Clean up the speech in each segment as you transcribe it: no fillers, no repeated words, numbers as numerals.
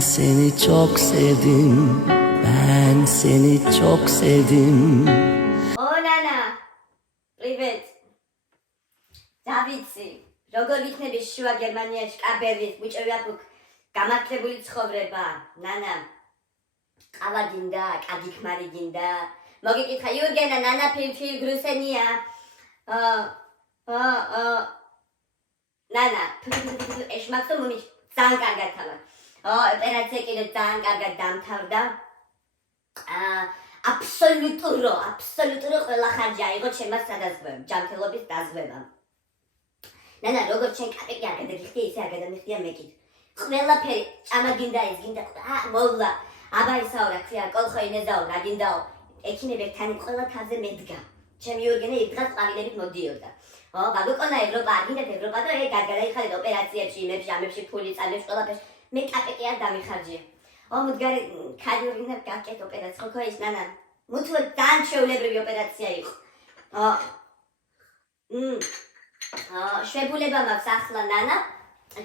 seni çok sevdim. Ben seni çok sevdim. Oh Nana, привет. დავიცი, როგორ იქნები შუა გერმანიაში კაბერლის მუჭევიაფუქ გამართლებული ცხოვრება. ნანა, ყავა გინდა, კადიქმარი გინდა. მოგიკითხა იურგენა, ნანა ფილ გრუსენია. ნანა, ეშმაკსო მუნი ძალიან კარგად თავა. ოპერაცია კიდე ძალიან კარგად დამთავრდა. აბსოლუტური ყველა ხარჯი აიღო ჩემმა სადაზღვევამ, ჯანმრთელობის დაზღვევამ. ნანა, როგორ ჩემ კაპიკი არ გადაგიხდი, ისე არ გადამიხდია მეკით. ყველაფერი, ჭამა გინდა ეს გინდა, მოვლა. აბა ისაო რა ქვია, კოლხო ინეზაო, რა გინდაო. ექიმებთან ყველა თავზე მედგა. ჩემი იურგენე იდგას ყავილებით მოდიოდა. ვაგოკონა ევროპა, არ გინდათ ევროპა და გადაიხადეთ ოპერაციებში, იმებში, ამებში, ფული წამებში, ყველაფერში. მე კაპიკი არ დამიხარჯია. მუდგარი ქალიურინა გაკეთ ოპერაცია, ხო ის ნანა. მუთო ძალიან ჩვეულებრივი ოპერაცია იყო. შვებულება მაქვს ახლა ნანა,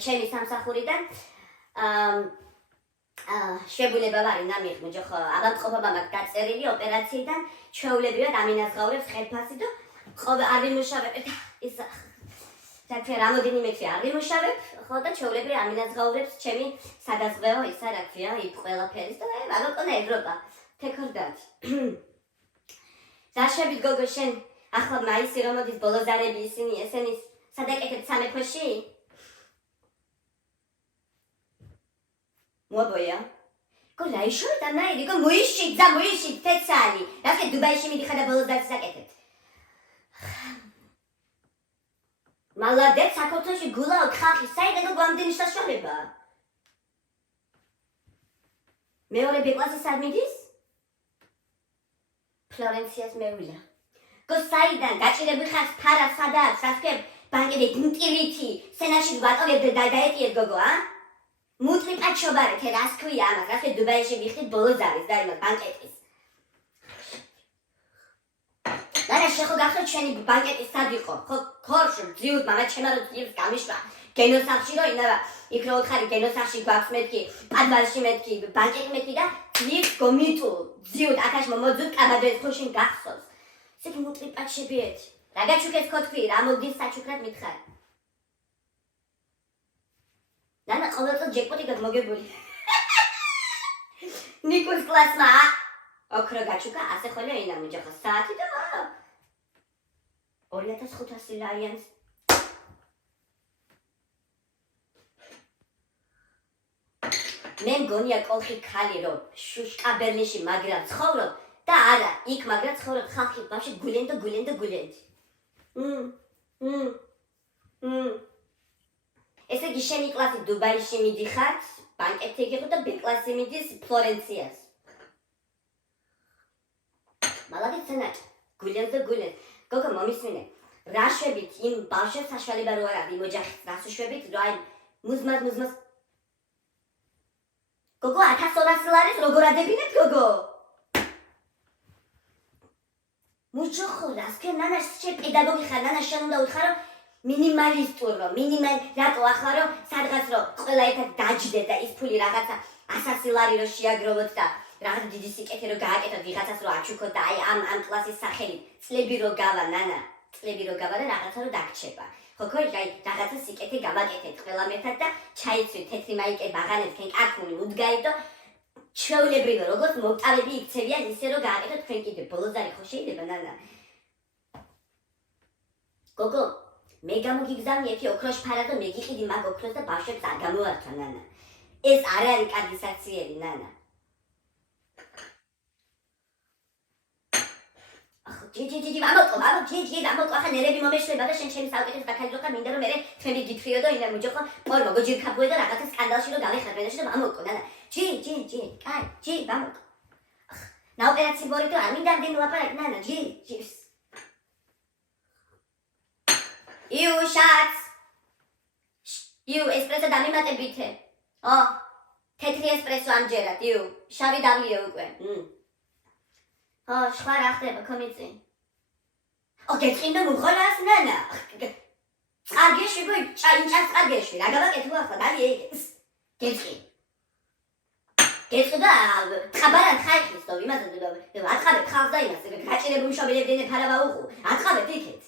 ჩემი სამსახურიდან. შვებულება ვარი ნამიღ მოჯახო, ავადმყოფობა მაქვს დაწერილი ოპერაციიდან, ჩვეულებრივად ამინაზღაურებს ხელფასი და ყოველ არ ვიმუშავებ ის თქე რამოდენიმე თვე არ ვიმუშავებ, ხო და ჩვეულებრივად ამინაზღაურებს ჩემი სადაზღვევო ისა რა ქვია, იქ ყველაფერის და ვაგოკონა ევროპა. თექორდათ. ზაშებით გოგო შენ ახლა მაისი რომ მოდის ბოლოზარები ისინი ესენის სადაკეთებ სამეფოში? მობოია? გოლა ისორი და ნაირი გო მოიში თეცალი. რასკე დუბაიში მიდიხარ და ბოლოზარს საკეთებ. მალადეც საქართველოში გულაო ხალხი საიდან გვამდენი საშუალება? მეორე ბეკლასის არ მიდის? ფლორენციას მევიდა. გო საიდან გაჭირებული ხარ ფარა სადაც სასკებ ბანკები მტირითი სენაში ვატოვებ და დაეტიეთ გოგო მუტრი პაჩობარეთ რას ქვია ამას რასკე დუბაიში ვიხდით ბოლოზარის და იმას ბანკეტის და შეხო გახსოვთ ჩვენი ბანკეტი სად იყო ხო ქორში ძიუდ მამა ჩემო ძიუდს გამიშვა გენოსახში რომ ინა იქ რო ხარი გენოსახში გვაქვს მეთქი პადვალში მეთქი ბანკეტი მეთქი და ძიუდ გომიტუ ძიუდ ათაშ მომოძუთ კაბადოს ხოშინ გახსოვს ისეთი მუტრი პაჩებიეთ რა გაჩუქეთ ქოთქვი რა მოგდის საჩუქრად მითხარ ნანა ყოველწელს ჯეკპოტი გაგმოგებული ნიკოს კლასმა ოქრო გაჩუქა ასე ხოლმე ინა მოჯახა საათი და 2500 ლაიანს მე მგონია კოლხი ქალი რომ შუშკა ბერლინში მაგრამ ცხოვრობ და არა იქ მაგრამ ცხოვრობ ხალხი ბავშვი გულენდო ესე იგი შენი კლასი დუბაიში მიდიხართ ბანკეტი გიყო და ბ კლასი მიდის ფლორენციას მალადეც სანაკ გულენდო გოგო მომისმინე რა შვებით იმ ბავშვებს საშუალება რო არ აქვს იმ ოჯახის რას უშვებით რა იმ მუზმას გოგო 1200 ლარის როგორ ადებინებ გოგო მუჩოხო რასკე ნანა შე პედაგოგი ხარ ნანა შენ უნდა უთხარო მინიმალისტურო რატო ახლა რომ სადღაც რომ ყველა ერთად დაჯდეთ და ის ფული რაღაცა 100 ლარი რო შეაგროვოთ და რაღაც დიდი სიკეთე რო გააკეთოთ ვიღაცას რო აჩუქოთ და აი ამ კლასის სახელით წლები რო გავა ნანა წლები რო გავა და რაღაცა რო დაგჩება ხო აი რაღაცა სიკეთე გავაკეთეთ ყველა ერთად და ჩაიცვით თეთრი მაიკე ბაღანებს თქვენ კაკული უდგაით და ჩვეულებრივ როგორც მოვტავები იქცევიან ისე რომ გააკეთოთ თქვენ კიდე ბოლოზარი ხო შეიძლება ნანა გოგო მე გამოგიგზავნიეთი ოქროს ფარა და მე გიყიდი მაგ ოქროს და ბავშვებს არ გამოართვა ნანა ეს არ არის კარგი საქციელი ნანა ჯი მამოკო ახლა ნერები მომეშლება და შენ ჩემი საუკეთესო დაქალი რო ხარ მინდა რომ მე თქვენი გითხრიო და ინა მოჯოხო პორმო გოჯირქაბუე და რაღაცა სკანდალში რო გავეხარ ბედაში და მამოკო ნანა ჯი კაი მამოკო ნა ოპერაცია ბორი თუ არ მინდა დენ ლაპარაკ ნანა ჯი იუ შაც იუ ესპრესო დამიმატებითე თეთრი ესპრესო ამჯერად იუ შავი დავლიე უკვე შხვა რა ხდება კომიცი გეწყინდა მუღოლას ნანა წყარგეში გო ჭაინჭას წყარგეში რა გავაკეთო ახლა დავი გეწყინ გეწყდა თხაბარან ხაიხის თო იმას ათხაბეთ ხალხს და იმას გაჭირებული მშობელებდნენ ფარავა უყუ ათხაბეთ იქეთ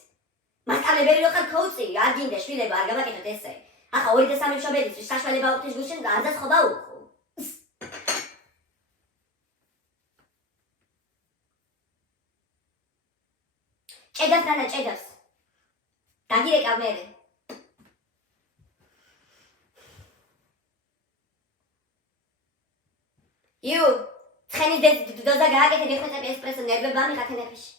მასწავლებელი რო ხარ ქოუწირი არ გინდა შვილება არ გავაკეთოთ ესე ახლა 2 და 3 მშობელისთვის საშუალება უხდის გუშინ და არ დასხობა უყუ ჭედავს ნანა ჭედავს დაგირეკავ მე იუ ცხენის დოზა გააკეთე 5 წელი ესპრესო ნერვებმა მიხათენეფიში